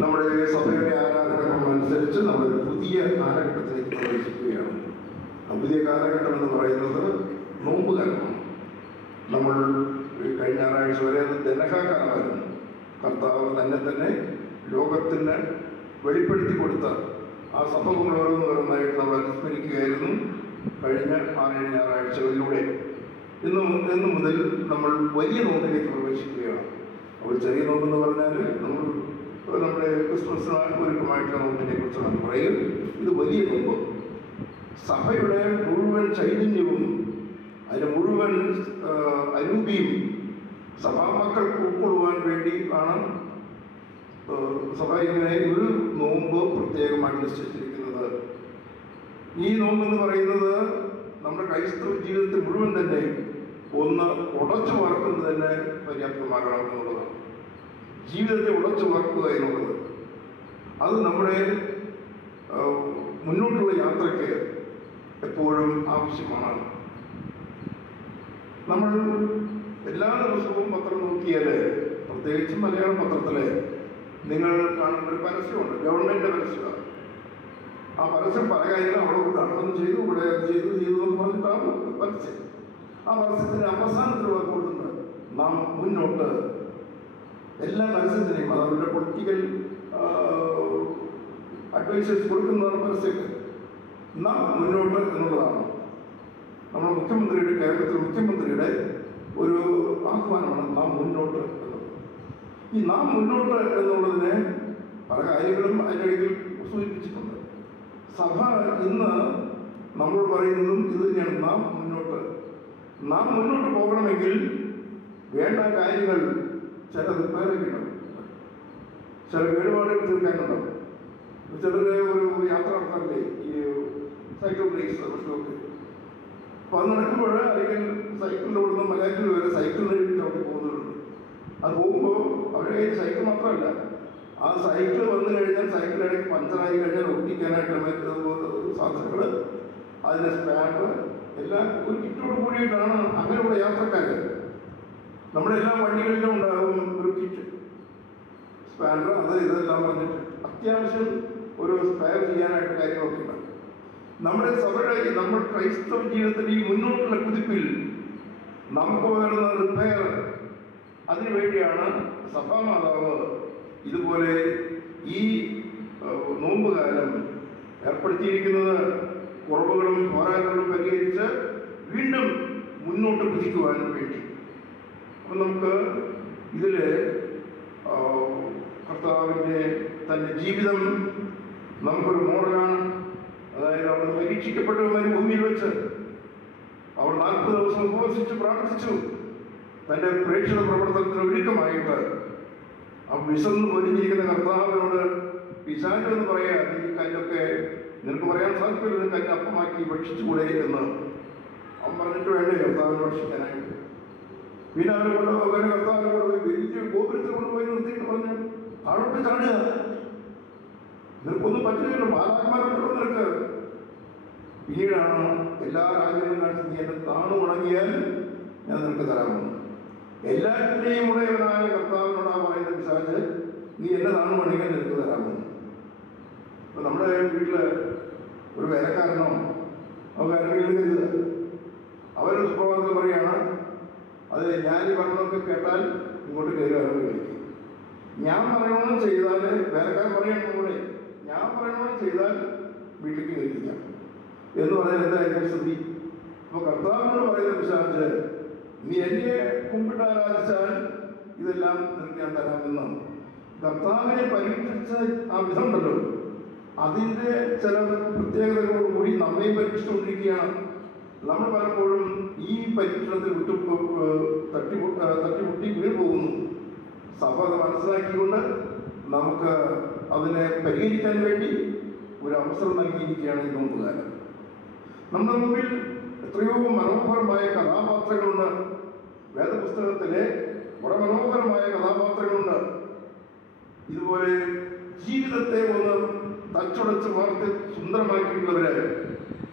നമ്മുടെ സഭയുടെ ആരാധനക്രമം അനുസരിച്ച് നമ്മളൊരു പുതിയ കാലഘട്ടത്തിലേക്ക് പ്രവേശിക്കുകയാണ്. പുതിയ കാലഘട്ടം എന്ന് പറയുന്നത് നോമ്പ് കാലമാണ്. നമ്മൾ കഴിഞ്ഞ ഞായറാഴ്ച വരെ അത് ദനഹാകാലമായിരുന്നു. കർത്താവ് തന്നെ ലോകത്തിന് വെളിപ്പെടുത്തി കൊടുത്ത ആ സഭകൾ ഓരോന്നായിട്ട് നമ്മൾ അനുസ്മരിക്കുകയായിരുന്നു കഴിഞ്ഞ 6-7 ഞായറാഴ്ചകളിലൂടെ. ഇന്ന് മുതൽ നമ്മൾ വലിയ നോമ്പിലേക്ക് പ്രവേശിക്കുകയാണ്. അപ്പോൾ ചെറിയ നോമ്പെന്ന് പറഞ്ഞാൽ നമ്മുടെ ക്രിസ്മസിന് ഒരുക്കമായിട്ടുള്ള നോമ്പിനെ കുറിച്ചാണ് പറയുക. ഇത് വലിയ നോമ്പ് സഭയുടെ മുഴുവൻ ചൈതന്യവും അതിൻ്റെ മുഴുവൻ അരൂപിയും സഭാമക്കൾക്ക് ഉൾക്കൊള്ളുവാൻ വേണ്ടി ആണ് സഭ ഇങ്ങനെ ഒരു നോമ്പ് പ്രത്യേകമായിട്ട് നിശ്ചയിച്ചിരിക്കുന്നത്. ഈ നോമ്പെന്ന് പറയുന്നത് നമ്മുടെ ക്രൈസ്തവ ജീവിതത്തിൽ മുഴുവൻ തന്നെ ഒന്ന് ഉടച്ചു വാർക്കുന്നത് തന്നെ പര്യാപ്തമാകണം എന്നുള്ളതാണ്. ജീവിതത്തെ ഉടച്ചു വാർക്കുക എന്നുള്ളത് അത് നമ്മുടെ മുന്നോട്ടുള്ള യാത്രയ്ക്ക് എപ്പോഴും ആവശ്യമാണ്. നമ്മൾ എല്ലാ ദിവസവും പത്രം നോക്കിയാൽ, പ്രത്യേകിച്ചും മലയാളം പത്രത്തിൽ നിങ്ങൾ കാണുന്ന ഒരു പരസ്യമുണ്ട്, ഗവൺമെൻറ്റിൻ്റെ പരസ്യമാണ്. ആ പരസ്യം പല കാര്യങ്ങളും അവിടെ ഉദ്ഘാടനം ചെയ്തു, ഇവിടെ ചെയ്തു എന്ന് പറഞ്ഞിട്ടാണ് പരസ്യം. ആ പരസ്യത്തിൻ്റെ അവസാനത്തിൽ കൊടുക്കുന്നത് നാം മുന്നോട്ട്. എല്ലാ പരസ്യത്തിനെയും അത് അവരുടെ പൊളിറ്റിക്കൽ അഡ്വൈസേഴ്സ് കൊടുക്കുന്നതാണ് പരസ്യത്തിൽ. നാം മുന്നോട്ട് എന്നുള്ളതാണ് നമ്മുടെ മുഖ്യമന്ത്രിയുടെ, കേരളത്തിലെ മുഖ്യമന്ത്രിയുടെ ഒരു ആഹ്വാനമാണ് നാം മുന്നോട്ട് എന്നുള്ളത്. ഈ നാം മുന്നോട്ട് എന്നുള്ളതിനെ പല കാര്യങ്ങളും അതിൻ്റെ ഇടയിൽ സൂചിപ്പിച്ചിട്ടുണ്ട്. സഭ ഇന്ന് നമ്മൾ പറയുന്നതും ഇത് തന്നെയാണ്, നാം മുന്നോട്ട്. നാം മുന്നോട്ട് പോകണമെങ്കിൽ വേണ്ട കാര്യങ്ങൾ ചിലത് പേരൊക്കെയുണ്ടാവും, ചില കേടുപാടുകൾ തീർക്കാനുണ്ടാവും. ചിലര് ഒരു യാത്ര നടത്താറില്ലേ, ഈ സൈക്കിൾ റേസ് ഒക്കെ. അപ്പോൾ അത് നടക്കുമ്പോൾ അല്ലെങ്കിൽ സൈക്കിളിൽ ഓടുന്ന മലയാറ്റൂർ വരെ സൈക്കിളിന് ചവിട്ടി പോകുന്നവരുണ്ട്. അത് പോകുമ്പോൾ അവരുടെ കയ്യിൽ സൈക്കിൾ മാത്രമല്ല, ആ സൈക്കിൾ വന്നു കഴിഞ്ഞാൽ സൈക്കിളിടയ്ക്ക് പഞ്ചറായി കഴിഞ്ഞാൽ ഒട്ടിക്കാനായിട്ടുള്ള സാധനങ്ങൾ, അതിൻ്റെ സ്പാൻഡ് എല്ലാം ഒരു കിറ്റോട് കൂടിയിട്ടാണ് അങ്ങനെയുള്ള യാത്രക്കാർ. നമ്മുടെ എല്ലാ വണ്ടികളിലും ഉണ്ടാകും ഒരു കിറ്റ്, സ്പാൻഡർ, അത് ഇതെല്ലാം പറഞ്ഞിട്ട് അത്യാവശ്യം ഒരു സ്പെയർ ചെയ്യാനായിട്ട് കാര്യങ്ങളൊക്കെ ഉണ്ടാകും. നമ്മുടെ സഭയുടെ, നമ്മുടെ ക്രൈസ്തവ ജീവിതത്തിൻ്റെ ഈ മുന്നോട്ടുള്ള കുതിപ്പിൽ നമുക്ക് വരുന്ന റിപ്പയർ, അതിനുവേണ്ടിയാണ് സഭാമാതാവ് ഇതുപോലെ ഈ നോമ്പുകാലം ഏർപ്പെടുത്തിയിരിക്കുന്നത്. കുറവുകളും പോരായ്മകളും പരിഹരിച്ച് വീണ്ടും മുന്നോട്ട് കുതിക്കുവാൻ വേണ്ടി. അപ്പം നമുക്ക് ഇതിൽ കർത്താവിൻ്റെ തൻ്റെ ജീവിതം നമുക്കൊരു മോഡലാണ്. അതായത് അവർ പരീക്ഷിക്കപ്പെട്ട മരുഭൂമിയിൽ വെച്ച് അവർ 40 ദിവസം ഉപവസിച്ച് പ്രാർത്ഥിച്ചു. തൻ്റെ പ്രേക്ഷിത പ്രവർത്തനത്തിന് ഒരുക്കമായിട്ട് ആ വിശന്ന് പൊരിഞ്ഞിരിക്കുന്ന കർത്താവിനോട് പിശാച് എന്ന് പറയാ, ഈ കല്ലൊക്കെ നിനക്ക് പറയാൻ സാധിക്കില്ല, കല്ല് അപ്പമാക്കി ഭക്ഷിച്ചുകൂടെ എന്ന് അവൻ പറഞ്ഞിട്ട് വേണ്ടേ കർത്താവിനെ ഭക്ഷിക്കാനായിട്ട്. പിന്നെ അവരെ കൊണ്ടുപോകാൻ കർത്താവിനെ കൊണ്ടുപോയി വലിയ ഗോപുരത്തിൽ കൊണ്ടുപോയി നിർത്തിയിട്ട് പറഞ്ഞു, താഴോട്ട് ചാടുക, നിനക്കൊന്നും പറ്റില്ലല്ലോ, മാലാഖമാരുണ്ടല്ലോ നിനക്ക്. പിന്നീടാണ് എല്ലാ രാജ്യങ്ങളും കാണിച്ച് നീ എന്നെ താണു ഉണങ്ങിയാൽ ഞാൻ നിനക്ക് തരാമെന്ന്. എല്ലാറ്റിൻ്റെയും ഉടയവനായ കർത്താവിനോടാ പറയുന്ന പിശാച്, നീ എന്നെ താണു ഉണങ്ങിയാൽ നിനക്ക് തരാമെന്ന്. ഇപ്പം നമ്മുടെ വീട്ടിൽ ഒരു വേലക്കാരനോ അവകാരങ്ങളിൽ കരുതുക, അവരൊരു സുപ്രഭാതത്തിൽ പറയുകയാണ്, അത് ഞാൻ ഈ പറഞ്ഞൊക്കെ കേട്ടാൽ ഇങ്ങോട്ട് കയറി വരാൻ കഴിക്കും. ഞാൻ പറയണമെന്ന് ചെയ്താൽ, വേലക്കാരൻ പറയണം കൂടെ, ഞാൻ പറയണമെന്ന് ചെയ്താൽ വീട്ടിലേക്ക് കയറിയിരിക്കാം എന്ന് പറഞ്ഞാൽ എന്തായിരിക്കും സ്ഥിതി? അപ്പോൾ കർത്താവിനോട് പറയുന്ന പിശാച്, നീ എന്നെ കുമ്പിട്ട് ആരാധിച്ചാൽ ഇതെല്ലാം നിനക്ക് ഞാൻ തരാമെന്ന്. കർത്താവിനെ പരീക്ഷിച്ച ആ വിധം ഉണ്ടല്ലോ, അതിൻ്റെ ചില പ്രത്യേകതകളോടുകൂടി നമ്മെ പരീക്ഷിച്ചുകൊണ്ടിരിക്കുകയാണ്. നമ്മൾ പലപ്പോഴും ഈ പരീക്ഷണത്തിൽ തട്ടിമുട്ടി വീണ് പോകുന്നു. സഭ അത് മനസ്സിലാക്കിക്കൊണ്ട് നമുക്ക് അതിനെ പരിഹരിക്കാൻ വേണ്ടി ഒരു അവസരം നൽകിയിരിക്കുകയാണ് ഈ നോമ്പുകാലം. നമ്മുടെ മുമ്പിൽ എത്രയോ മനോഹരമായ കഥാപാത്രങ്ങളുണ്ട്. വേദപുസ്തകത്തിലെ വളരെ മനോഹരമായ കഥാപാത്രങ്ങളുണ്ട്. ഇതുപോലെ ജീവിതത്തെ ഒന്ന് തച്ചുടച്ച് വാർത്ത് സുന്ദരമാക്കിയിട്ടുള്ളവര്.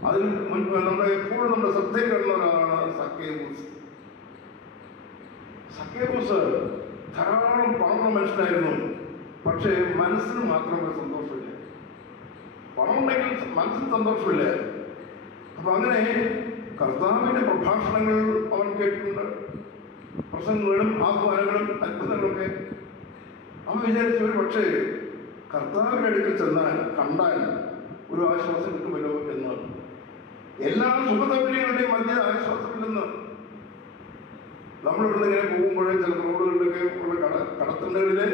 അതിൽ നമ്മുടെ എപ്പോഴും നമ്മുടെ ശ്രദ്ധയിൽ വരുന്ന ഒരാളാണ് സക്കേബൂസ്. സക്കേബൂസ് ധാരാളം പണമുള്ള മനുഷ്യനായിരുന്നു. പക്ഷേ മനസ്സിന് മാത്രം ഒരു സന്തോഷമില്ല. പണമുണ്ടെങ്കിൽ മനസ്സിന് സന്തോഷമില്ല. അപ്പൊ അങ്ങനെ കർത്താവിന്റെ പ്രഭാഷണങ്ങൾ അവൻ കേട്ടിട്ടുണ്ട്, പ്രസംഗങ്ങളും ആഹ്വാനങ്ങളും അത്ഭുതങ്ങളൊക്കെ. അവൻ വിചാരിച്ചു ഒരു പക്ഷേ കർത്താവിന്റെ അടുക്കൽ ചെന്നാൽ കണ്ടാൽ ഒരു ആശ്വാസം കിട്ടുമല്ലോ എന്ന്. എല്ലാ സുഖസൗകര്യങ്ങളുടെയും മധ്യ ആശ്വാസമില്ലെന്ന്. നമ്മളിവിടുന്ന് ഇങ്ങനെ പോകുമ്പോഴേ ചില റോഡുകളിലൊക്കെ ഉള്ള കടത്തണ്ടകളില്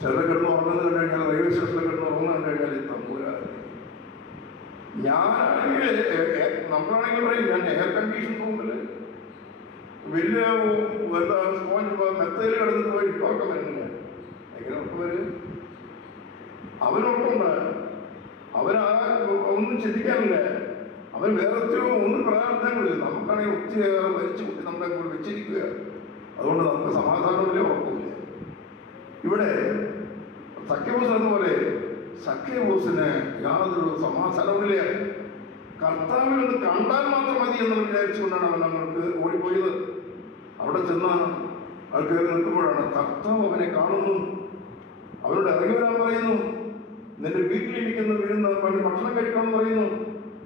ചിലർ കിടന്ന് ഉറങ്ങുന്നത് കണ്ടു കഴിഞ്ഞാൽ, റെയിൽവേ സ്റ്റേഷനിൽ കിടന്ന് ഉറങ്ങുന്നത് കണ്ടു കഴിഞ്ഞാൽ തമ്പൂര. ഞാനാണെങ്കിൽ നമ്മളാണെങ്കിൽ പറയും ഞാൻ എയർ കണ്ടീഷൻ റൂമിൽ വലിയ എന്താ സ്പോഞ്ച് മെത്തയിൽ കിടന്നിട്ട് പോയി ഉറക്കം വരുന്നില്ല. എങ്ങനെ ഉറക്കം വരും? അവനുറക്കമുണ്ട്, ഒന്നും ചിന്തിക്കാനില്ല, അവൻ വേറെ ഒന്നും പ്രാർത്ഥനകളില്ല. നമുക്കാണെങ്കിൽ ഒത്തിരിയേറെ വലിച്ചു കൂട്ടി നമ്മളെ കൂടെ വെച്ചിരിക്കുക. അതുകൊണ്ട് നമുക്ക് സമാധാനമില്ല, ഉറക്കമില്ല. ഇവിടെ സഖ്യബോസ് എന്നപോലെ സഖ്യബോസിന് യാതൊരു സമാധാനമില്ല. കർത്താവിനൊന്ന് കണ്ടാൽ മാത്രം മതി എന്ന് വിചാരിച്ചുകൊണ്ടാണ് അവൻ അങ്ങോട്ട് ഓടിപ്പോയത്. അവിടെ ചെന്ന് ആൾ കയറി നിൽക്കുമ്പോഴാണ് കർത്താവ് അവനെ കാണുന്നു. അവനോട് ഇറങ്ങി വരാൻ പറയുന്നു. നിന്റെ വീട്ടിലിരിക്കുന്ന വീഴുന്ന ഭക്ഷണം കഴിക്കണമെന്ന് പറയുന്നു.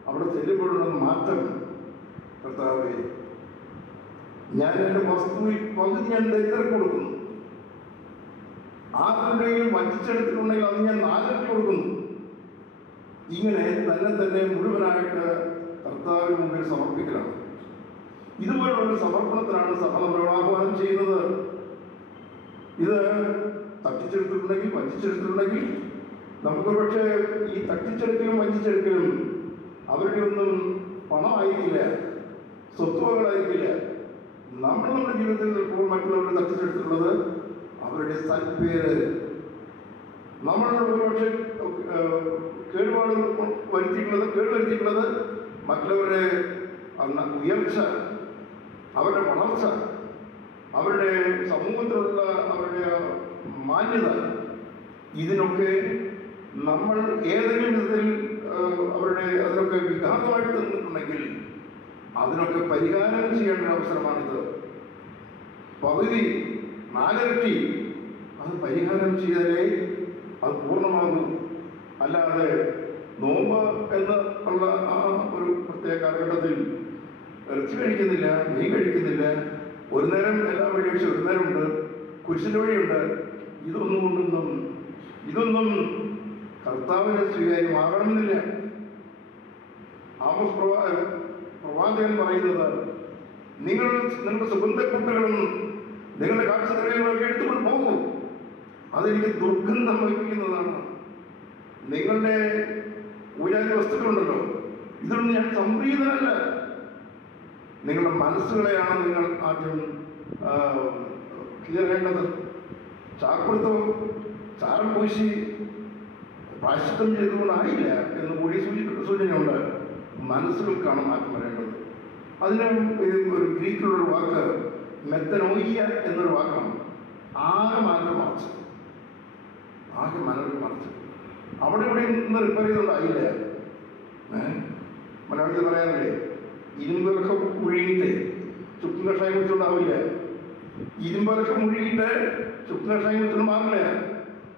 അവിടെ ചെല്ലുമ്പോഴുള്ള മാറ്റം, കർത്താവേ ഞാൻ എൻ്റെ വസ്തുവിൽ പകുതി ഞാൻ ദരിദ്രർക്ക് കൊടുക്കുന്നു, ആരുടെയും വഞ്ചിച്ചെടുത്തിട്ടുണ്ടെങ്കിൽ അത് ഞാൻ 4 കൊടുക്കുന്നു. ഇങ്ങനെ തന്നെ മുഴുവനായിട്ട് കർത്താവിന് മുമ്പിൽ സമർപ്പിക്കലാണ്. ഇതുപോലുള്ളൊരു സമർപ്പണത്തിനാണ് സഭ നമ്മളോട് ആഹ്വാനം ചെയ്യുന്നത്. ഇത് തട്ടിച്ചെടുത്തിട്ടുണ്ടെങ്കിൽ, വഞ്ചിച്ചെടുത്തിട്ടുണ്ടെങ്കിൽ നമുക്ക് പക്ഷേ ഈ തട്ടിച്ചെടുക്കലും വഞ്ചിച്ചെടുക്കലും അവരുടെ ഒന്നും പണമായിരിക്കില്ല, സ്വത്തുവകളായിരിക്കില്ല. നമ്മുടെ ജീവിതത്തിൽ ഇപ്പോൾ മറ്റുള്ളവരെ തട്ടിച്ചെടുത്തിട്ടുള്ളത് അവരുടെ സൽപ്പേര്. നമ്മൾ ഒരുപക്ഷെ കേടുപാട് വരുത്തിയിട്ടുള്ളത് മറ്റുള്ളവരുടെ ഉയർച്ച, അവരുടെ വളർച്ച, അവരുടെ സമൂഹത്തിലുള്ള അവരുടെ മാന്യത, ഇതിനൊക്കെ നമ്മൾ ഏതെങ്കിലും വിധത്തിൽ അതിനൊക്കെ വിഘാതമായിട്ട് നിന്നിട്ടുണ്ടെങ്കിൽ അതിനൊക്കെ പരിഹാരം ചെയ്യേണ്ട അവസരമാണിത്. പകുതി 4 ഇരട്ടി അത് പരിഹാരം ചെയ്താലേ അത് പൂർണ്ണമാകും. അല്ലാതെ നോമ്പ് എന്നുള്ള ആ ഒരു പ്രത്യേക കാലഘട്ടത്തിൽ ഇറച്ചി കഴിക്കുന്നില്ല, മീൻ കഴിക്കുന്നില്ല, ഒരു നേരം എല്ലാ വെള്ളിയാഴ്ച ഒരു നേരമുണ്ട്, കുരിശിൻ്റെ വഴിയുണ്ട്, ഇതൊന്നും കർത്താവിന് സ്വീകാര്യമാകണമെന്നില്ല. ആമോസ് പ്രവാചകൻ പറയുന്നത്, നിങ്ങളുടെ സുഗന്ധക്കൂട്ടുകളും നിങ്ങളുടെ കാഴ്ചദ്രവ്യങ്ങളൊക്കെ എടുത്തുകൊണ്ട് പോകും, അതെനിക്ക് ദുർഗന്ധം വഹിപ്പിക്കുന്നതാണ്. നിങ്ങളുടെ പൂജാരി വസ്തുക്കളുണ്ടല്ലോ, ഇതൊന്നും ഞാൻ സംപ്രീതനല്ല. നിങ്ങളുടെ മനസ്സുകളെയാണ് നിങ്ങൾ ആദ്യം കീറേണ്ടത്. ചാക്കൊടുത്ത് ചാരം പൂശി പ്രായശ്ചിത്തം ചെയ്തുകൊണ്ടായില്ല എന്ന് കൂടി സൂചനയുണ്ട്. മനസ്സുകൾക്കാണ് മാറ്റം വരേണ്ടത്. അതിന് ഒരു ഗ്രീക്കിലുള്ളൊരു വാക്ക് മെത്തനോയ്യ എന്നൊരു വാക്കാണ്. ആകെ മനസ്സിൽ മറച്ച് അവിടെ ഇവിടെ ഇന്ന് റിപ്പയർ ചെയ്തുകൊണ്ടായില്ല. മലയാളത്തിൽ പറയാറില്ലേ, ഇരുമ്പൊക്കെ മുഴുകിയിട്ട് ചുക്കും കഷായം കുടിച്ചുകൊണ്ടാവില്ല. ഇരുമ്പൊക്കെ മുഴുകിയിട്ട് ചുക്കും കഷായം കുടിച്ചുകൊണ്ട് മാറില്ല.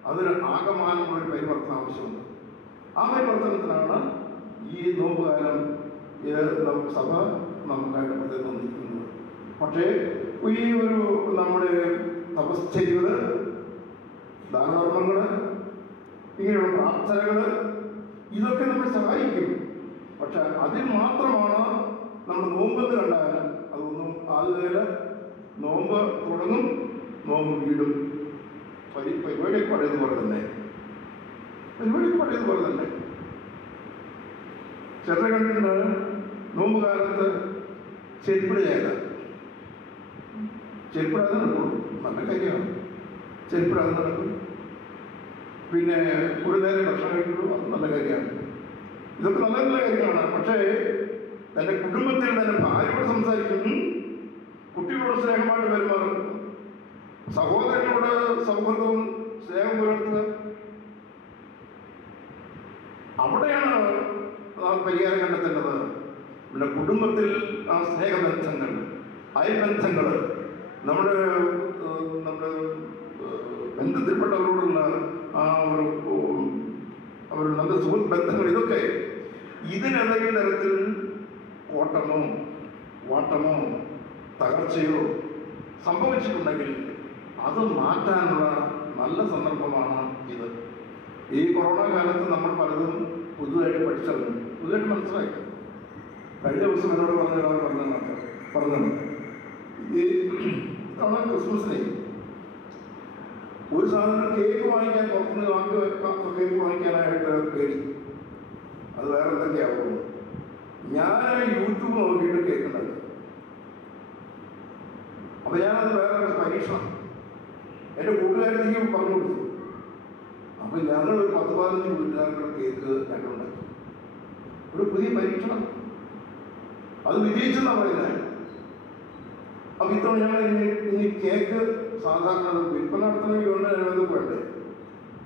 അതിന് ആകമാനമുള്ളൊരു പരിവർത്തനം ആവശ്യമുണ്ട്. ആ പരിവർത്തനത്തിനാണ് ഈ നോമ്പുകാലം സഭ നമുക്കായിട്ട് പ്രത്യേകം നിൽക്കുന്നത്. പക്ഷേ ഈ ഒരു നമ്മുടെ തപശ്ചര്യകൾ, ദാനധർമ്മങ്ങൾ, ഇങ്ങനെയുള്ള പ്രാർത്ഥനകൾ, ഇതൊക്കെ നമ്മളെ സഹായിക്കും. പക്ഷെ അതിൽ മാത്രമാണ് നമ്മൾ നോമ്പെന്ന് കണ്ടാൽ അതൊന്നും ആകുകയില്ല. നോമ്പ് തുടങ്ങും, നോമ്പ് വീടും. പരിപാടിയൊക്കെ പഴയതുപോലെ തന്നെ ചിലരെ കണ്ടിട്ടുണ്ട് നോമ്പ് കാലത്ത് ചെരുപ്പിടുകയല്ല. ചെരുപ്പിടാതെ നടക്കുള്ളൂ, നല്ല കാര്യമാണ്. ചെരുപ്പിടാതെ നടക്കും. പിന്നെ ഒരു നേരം ഭക്ഷണം കഴിക്കുള്ളൂ, അത് നല്ല കാര്യമാണ്. ഇതൊക്കെ നല്ല നല്ല കാര്യമാണ്. പക്ഷേ തൻ്റെ കുടുംബത്തിൽ തൻ്റെ ഭാര്യയോട് സംസാരിക്കും, കുട്ടികളോട് സ്നേഹമായിട്ട് പെരുമാറും, സഹോദരങ്ങളോട് സൗഹൃദവും സ്നേഹം പുലർത്തുക, അവിടെയാണ് പരിഹാരം കണ്ടെത്തേണ്ടത്. നമ്മുടെ കുടുംബത്തിൽ ആ സ്നേഹബന്ധങ്ങൾ, അയൽബന്ധങ്ങൾ, നമ്മുടെ ബന്ധത്തിൽപ്പെട്ടവരോടുള്ള ആ ഒരു അവരുടെ നല്ല സുഹൃത്ത് ബന്ധങ്ങൾ, ഇതൊക്കെ ഇതിനെന്തെങ്കിലും തരത്തിൽ ഓട്ടമോ വാട്ടമോ തകർച്ചയോ സംഭവിച്ചിട്ടുണ്ടെങ്കിൽ അത് മാറ്റാനുള്ള നല്ല സന്ദർഭമാണ് ഇത്. ഈ കൊറോണ കാലത്ത് നമ്മൾ പലതും പുതുതായിട്ട് പഠിച്ചറിഞ്ഞു, പുതുതായിട്ട് മനസ്സിലാക്കി. കഴിഞ്ഞ ദിവസം എന്നോട് പറഞ്ഞത് ഈ തവണ ക്രിസ്മസിനെ ഒരു സാധനം കേക്ക് വാങ്ങിക്കാൻ പുറത്തുനിന്ന് കേക്ക് വാങ്ങിക്കാനായിട്ട് പേടി, അത് വേറെ എന്തൊക്കെയാവുന്നു. ഞാൻ യൂട്യൂബ് നോക്കിയിട്ട് കേക്ക് ഉണ്ടാക്കി. അപ്പം ഞാനത് വേറെ പരീക്ഷണം എൻ്റെ കൂട്ടുകാരത്തേക്ക് പറഞ്ഞു കൊടുത്തു. അപ്പം ഞങ്ങൾ ഒരു 10-15 വീട്ടുകാരുടെ കേക്ക് ഞങ്ങളുണ്ടാക്കി. ഒരു പുതിയ പരീക്ഷണം, അത് വിജയിച്ചെന്നാണ് പറയുന്നത്. അപ്പം ഇത്തവണ ഞങ്ങൾ ഇനി കേക്ക് സാധാരണ വിൽപ്പന നടത്തണമെങ്കിൽ വേണ്ടത് വേണ്ടേ,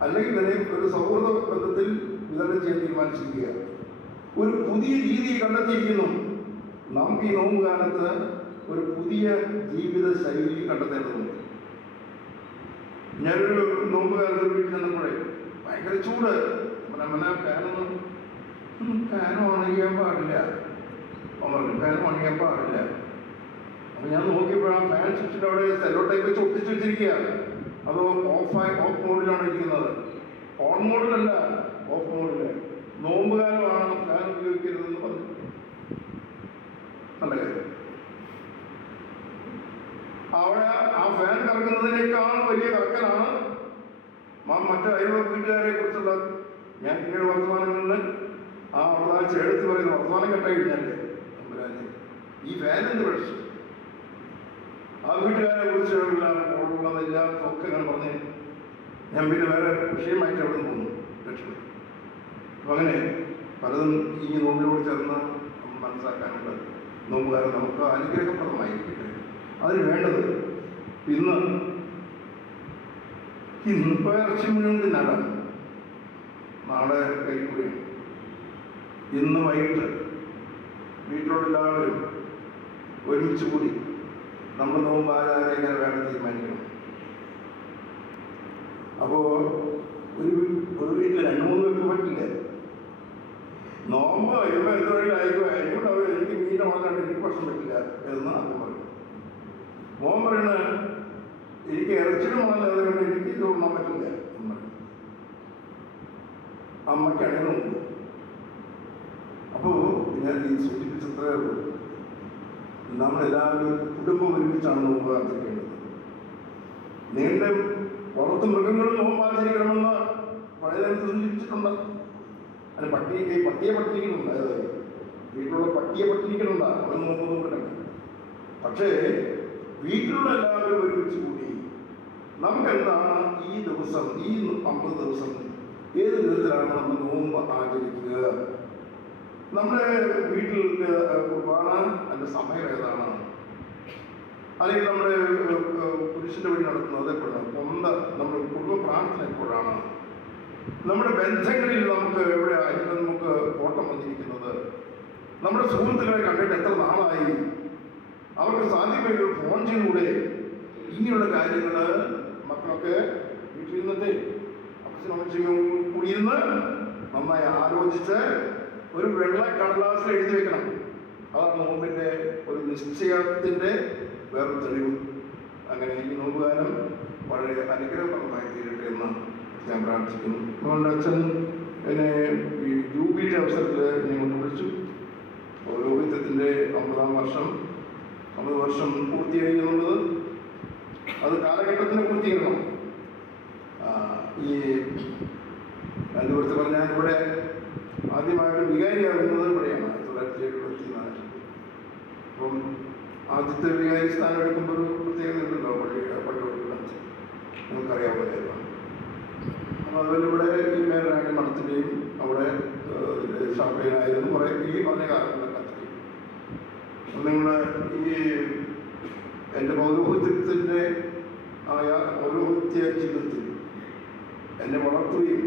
അല്ലെങ്കിൽ തന്നെ ഒരു സൗഹൃദ ബന്ധത്തിൽ വിതരണം ചെയ്യാൻ തീരുമാനിച്ചിരിക്കുക. ഒരു പുതിയ രീതി കണ്ടെത്തിയിരിക്കുന്നു. നമുക്ക് ഈ നോമ്പ് കാലത്ത് ഒരു പുതിയ ജീവിത ശൈലി കണ്ടെത്തേണ്ടതുണ്ട്. ഞാനൊരു നോമ്പ് കാലത്ത് വീട്ടിൽ നിന്നപ്പോഴേ ഭയങ്കര ചൂട്, ഫാനും ഉണങ്ങിയാൻ പാടില്ല, ഫാനും ഉണങ്ങിയാൻ പാടില്ല. അപ്പം ഞാൻ നോക്കിയപ്പോഴാണ് ഫാൻ സ്വിച്ചിൻ്റെ അവിടെ സെല്ലോ ടൈപ്പ് വെച്ച് ഒട്ടിച്ച് വെച്ചിരിക്കുക. അതോ ഓഫ് മോഡിലാണ് ഇരിക്കുന്നത്. ഓൺ മോഡിലല്ല, ഓഫ് മോഡില്. നോമ്പ് കാലമാണ്, ഫാൻ ഉപയോഗിക്കരുതെന്ന് പറഞ്ഞു. നല്ല കാര്യം. അവിടെ ആ ഫാൻ കറങ്ങുന്നതിനേക്കാൾ വലിയ കറക്കലാണ് മറ്റേ അയൽവ വീട്ടുകാരെ കുറിച്ചുള്ള. ഞാൻ പിന്നീട് വർത്തമാനങ്ങളിൽ അവിടെ ചേർത്ത് പറയുന്ന വർത്തമാനം കേട്ടാ കഴിഞ്ഞാലേ ഈ ഫാൻ എന്ത് പഠിച്ചു, ആ വീട്ടുകാരെ കുറിച്ചുള്ള ഉള്ളതെല്ലാം ഒക്കെ അങ്ങനെ പറഞ്ഞ് ഞാൻ പിന്നെ വേറെ വിഷയമായിട്ട് അവിടെ നിന്ന് പോകുന്നു, രക്ഷപ്പെട്ടു. അപ്പം അങ്ങനെ പലതും ഈ നോമ്പിനോട് ചേർന്ന് മനസ്സിലാക്കാനുണ്ട്. നോമ്പുകാരൻ നമുക്ക് അനുഗ്രഹപ്രദമായിരിക്കട്ടെ. അതിന് വേണ്ടത് ഇന്നിപ്പോൾ ഇറച്ചി മുഴുവൻ നടാം, നാളെ കഴിക്കുകയാണ്. ഇന്ന് വൈകിട്ട് വീട്ടിലുള്ള എല്ലാവരും ഒരുമിച്ച് കൂടി നമ്മൾ നോമ്പ് ആരാധന എങ്ങനെ വേണം തീരുമാനിക്കണം. അപ്പോൾ ഒരു വീട്ടിൽ 2-3 പേർക്ക് പറ്റില്ല. നോമ്പ് വരുമ്പോൾ എന്തുവരെയും ആയിക്കോട്ടെ, അവർ എനിക്ക് മീൻ വളർന്നാണ്ട് എനിക്ക് ഭക്ഷണം പറ്റില്ല എന്ന് ആദ്യം പറയും. മോൻ പറയണ എനിക്ക് ഇറച്ചിനും വളർന്നത് കൊണ്ട് എനിക്ക് ഇത് ഉണ്ണാൻ പറ്റില്ല എന്ന് പറയും. അമ്മയ്ക്കാണെങ്കിൽ നോമ്പ്. അപ്പോൾ ഞാൻ ഈ സൂചിപ്പിച്ചത്രേ ഉള്ളൂ, നമ്മളെല്ലാവരും കുടുംബം ഒരുമിച്ചാണ് നോമ്പ് ആചരിക്കേണ്ടത്. നീണ്ട പുറത്ത് മൃഗങ്ങളും നോമ്പ് ആചരിക്കണമെന്ന് പഴയ നേരത്ത് സൂചിപ്പിച്ചിട്ടുണ്ട്. അതിന് പട്ടിയെ പട്ടിണിക്കുന്നുണ്ട്, അതായത് വീട്ടിലുള്ള പട്ടിയെ പട്ടിണിക്കുന്നുണ്ട്, അവൻ നോമ്പൊന്നും കിട്ടണ്ട. പക്ഷേ വീട്ടിലുള്ള എല്ലാവരും ഒരുമിച്ച് കൂടി നമുക്കെന്താണ് ഈ ദിവസം, ഈ 50 ദിവസം ഏത് വിധത്തിലാണ് നമ്മൾ നോമ്പ് ആചരിക്കുക, നമ്മുടെ വീട്ടിൽ കുർബാന അതിൻ്റെ സമയം ഏതാണ്, അല്ലെങ്കിൽ നമ്മുടെ പുരുഷൻ്റെ വഴി നടത്തുന്നത് എപ്പോഴാണ്, നമ്മുടെ കുടുംബ പ്രാർത്ഥന എപ്പോഴാണ്, നമ്മുടെ ബന്ധങ്ങളിൽ നമുക്ക് എവിടെയായിരുന്നു നമുക്ക് ഓട്ടം വന്നിരിക്കുന്നത്, നമ്മുടെ സുഹൃത്തുക്കളെ കണ്ടിട്ട് എത്ര നാളായി, അവർക്ക് സാധ്യമായി ഫോൺ ചെയ്തുകൂടെ, ഇങ്ങനെയുള്ള കാര്യങ്ങൾ മക്കളൊക്കെ വീട്ടിൽ നിന്നിട്ട് അപ്പച്ചനും അമ്മച്ചയും കൂടിയിരുന്ന് നന്നായി ആലോചിച്ച് ഒരു വെള്ള കടലാസിൽ എഴുതി വെക്കണം. അതാണ് നോമ്പിൻ്റെ ഒരു നിശ്ചയത്തിൻ്റെ വേറൊരു തെളിവ്. അങ്ങനെ ഈ നോമ്പുകാലം വളരെ അനുഗ്രഹപ്രദമായി തീരട്ടെ എന്ന് ഞാൻ പ്രാർത്ഥിക്കുന്നു. അതുകൊണ്ട് അച്ഛൻ എന്നെ ഈ ജൂബിലിയുടെ അവസരത്തിൽ ഞങ്ങൾ വിളിച്ചു. പൗരോഹിത്യത്തിൻ്റെ 50 വർഷം പൂർത്തിയായി എന്നുള്ളത് അത് കാലഘട്ടത്തിന് പൂർത്തീകരണം. ഈ അനുഭവത്തിൽ പറഞ്ഞാൽ ഇവിടെ ആദ്യമായിട്ട് വികാരിയാകുന്നത് ഇവിടെയാണ് 1974. അപ്പം ആദ്യത്തെ വികാരി സ്ഥാനം എടുക്കുമ്പോൾ ഒരു പ്രത്യേകത ഉണ്ടല്ലോ, പള്ളിയോടുള്ള നമുക്കറിയാവുന്ന കാര്യമാണ്. അപ്പോൾ അതുപോലെ ഇവിടെ ഈ മേഖലയായിട്ട് മഠത്തിൻ്റെയും അവിടെ ഷാപ്പയിലായിരുന്നു കുറേ ഈ പറഞ്ഞ കാലങ്ങളിലൊക്കെ. നിങ്ങൾ ഈ എൻ്റെ പൗരോഹിത്യത്തിൻ്റെ പൗരോഹിത്യ ജീവിതത്തിൽ എന്നെ വളർത്തുകയും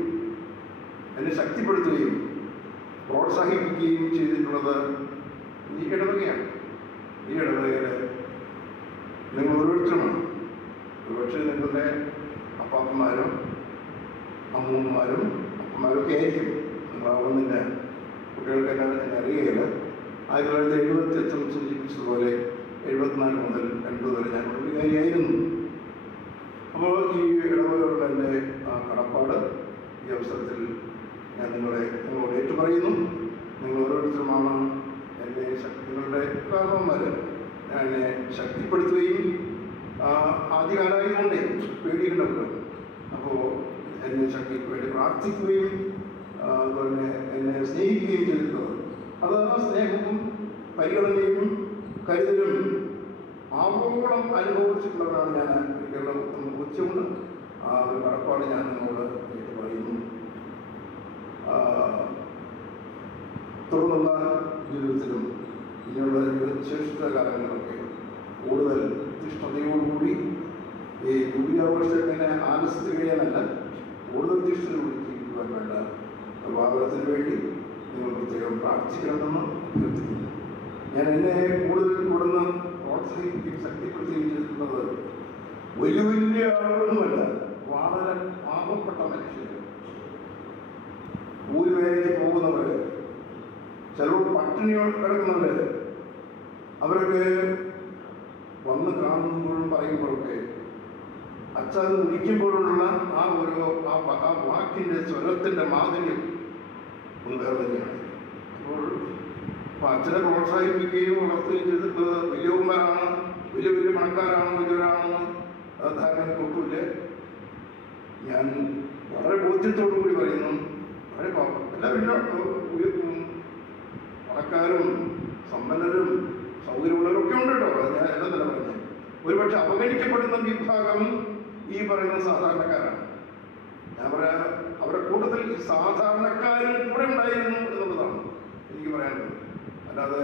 എന്നെ ശക്തിപ്പെടുത്തുകയും പ്രോത്സാഹിപ്പിക്കുകയും ചെയ്തിട്ടുള്ളത് ഈ ഇടവകയാണ്. ഈ ഇടവകയിൽ നിങ്ങൾ ഓരോരുത്തരുമാണ്. ഒരുപക്ഷെ നിങ്ങളുടെ അപ്പാപ്പന്മാർ അച്ഛന്മാരും അമ്മൂമ്മമാരും അപ്പന്മാരൊക്കെ ആയിരിക്കും. നിങ്ങളാവുന്നില്ല, കുട്ടികൾക്ക് എന്നെ അറിയുകയില്ല. 1978 സൂചിപ്പിച്ചതുപോലെ 74 മുതൽ 80 വരെ ഞാൻ ഒരു വികാരിയായിരുന്നു. അപ്പോൾ ഈ ഇടവകകളുടെ എൻ്റെ കടപ്പാട് ഈ അവസരത്തിൽ ഞാൻ നിങ്ങളോട് ഏറ്റുപറയുന്നു. നിങ്ങൾ ഓരോരുത്തരുമാണ് എൻ്റെ നിങ്ങളുടെ കാരണവന്മാർ എന്നെ ശക്തിപ്പെടുത്തുകയും ആദ്യകാലമായതുകൊണ്ടേ പേടിയുണ്ടല്ലോ. അപ്പോൾ എന്നെ ശക്തിക്ക് വേണ്ടി പ്രാർത്ഥിക്കുകയും അതുപോലെ എന്നെ സ്നേഹിക്കുകയും ചെയ്തിട്ടുള്ളത്. അത് ആ സ്നേഹവും പരിഗണനയും കരുതലും ആവോളം അനുഭവിച്ചിട്ടുള്ളവരാണ് ഞാൻ. എനിക്കുള്ള ഉത്തമ ബോധ്യമുണ്ട്. ആ ഒരു കടപ്പാട് ഞാൻ നിങ്ങളോട് ഏറ്റു പറയുന്നു. തുടർന്നുള്ള ജീവിതത്തിലും ഇനിയുള്ള ശേഷിച്ച കാലങ്ങളിലൊക്കെ കൂടുതൽ തീഷ്ണതയോടുകൂടി ഈ ജൂബിലിയാഘോഷത്തിനെ ആലസ്യത്തിൽ കഴിയാനല്ല, കൂടുതൽ തീഷ്ണതയോട് ജീവിക്കുവാൻ വേണ്ട വാദത്തിന് വേണ്ടി നിങ്ങൾ പ്രത്യേകം പ്രാർത്ഥിക്കണമെന്ന് അഭ്യർത്ഥിക്കുന്നു. ഞാൻ എന്നെ കൂടുതൽ ഇവിടുന്ന് പ്രോത്സാഹിപ്പിക്കുകയും ശക്തിപ്പെടുത്തുകയും ചെയ്തിട്ടുള്ളത് വലിയ വലിയ ആളുകളൊന്നുമല്ല, വളരെ പാവപ്പെട്ട മനുഷ്യർ, കൂലിവേലയ്ക്ക് പോകുന്നവർ, ചിലപ്പോൾ പട്ടിണി കിടക്കുന്നവർ, അവരൊക്കെ വന്ന് കാണുമ്പോഴും പറയുമ്പോഴൊക്കെ അച്ഛൻ വിളിക്കുമ്പോഴുള്ള ആ വാക്കിൻ്റെ സ്വരത്തിൻ്റെ മാധുര്യം ഒന്ന് വേറെ തന്നെയാണ്. അപ്പോൾ അച്ഛനെ പ്രോത്സാഹിപ്പിക്കുകയും വളർത്തുകയും ചെയ്തിട്ടുള്ളത് വലിയവന്മാരാണ്, വലിയ വലിയ പണക്കാരാണ്, വലിയവരാണെന്ന് ധാരണ ഒട്ടുമില്ല. ഞാൻ വളരെ ബോധ്യത്തോടു കൂടി പറയുന്നു, വളരെ എല്ലാവരും പണക്കാരും സമ്പന്നരും സൗകര്യമുള്ളവരൊക്കെ ഉണ്ട് കേട്ടോ. അത് ഞാൻ എല്ലാം തന്നെ പറഞ്ഞു. ഒരുപക്ഷെ അവഗണിക്കപ്പെടുന്ന വിഭാഗം ഈ പറയുന്ന സാധാരണക്കാരാണ്. ഞാൻ പറയാം, അവരുടെ കൂട്ടത്തിൽ ഈ സാധാരണക്കാരും കൂടെ ഉണ്ടായിരുന്നു എന്നുള്ളതാണ് എനിക്ക് പറയാനുള്ളത്. അല്ലാതെ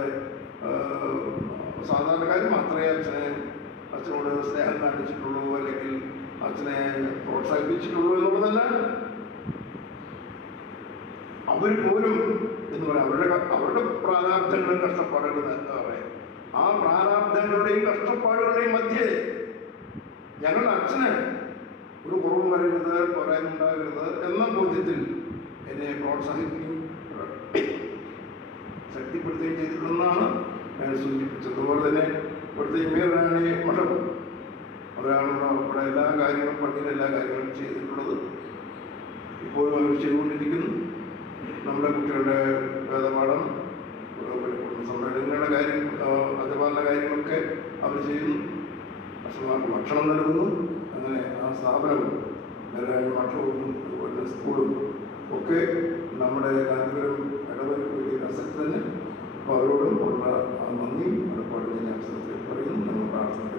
സാധാരണക്കാർ മാത്രമേ അച്ഛനോട് സ്നേഹം കാണിച്ചിട്ടുള്ളൂ അല്ലെങ്കിൽ അച്ഛനെ പ്രോത്സാഹിപ്പിച്ചിട്ടുള്ളൂ എന്നുള്ളതല്ല. അവർ പോലും എന്ന് പറയാം അവരുടെ പ്രാരാബ്ധങ്ങളും കഷ്ടപ്പാടുകളും എന്താ പറയാം, ആ പ്രാരാബ്ധങ്ങളുടെയും കഷ്ടപ്പാടുകളുടെയും മധ്യേ ഞങ്ങളുടെ അച്ഛന് ഒരു കുറവും വരരുത്, പോരായ്മയുണ്ടാകരുത് എന്ന ബോധ്യത്തിൽ എന്നെ പ്രോത്സാഹിപ്പിക്കുകയും ശക്തിപ്പെടുത്തുകയും ചെയ്തിട്ടുണ്ടെന്നാണ് ഞാൻ സൂചിപ്പിച്ചത്. അതുപോലെ തന്നെ ഇവിടുത്തെ മേറാണി മഠം, അവരാണല്ലോ അവിടെ എല്ലാ കാര്യങ്ങളും, പള്ളിയിലെ എല്ലാ കാര്യങ്ങളും ചെയ്തിട്ടുള്ളത്. ഇപ്പോഴും അവർ ചെയ്തുകൊണ്ടിരിക്കുന്നു. നമ്മുടെ കുട്ടികളുടെ വേദപാഠം, സമ്മേളനങ്ങളുടെ കാര്യം, അതുപോലുള്ള കാര്യങ്ങളൊക്കെ അവർ ചെയ്യുന്നു. അച്ഛന്മാർക്ക് ഭക്ഷണം നൽകുന്നു. അങ്ങനെ ആ സ്ഥാപനവും മേറാണി മഠവും അതുപോലെ സ്കൂളും ഒക്കെ നമ്മുടെ ഗാന്ധിപുരം ഇടവകയ്ക്ക് വലിയ അസറ്റ് തന്നെ. അപ്പോൾ അവരോടും ഉള്ള നന്ദിയും കടപ്പാടും ഞാൻ അവസരത്തിൽ പറയുന്നു. നമ്മൾ പ്രാർത്ഥനയ്ക്ക്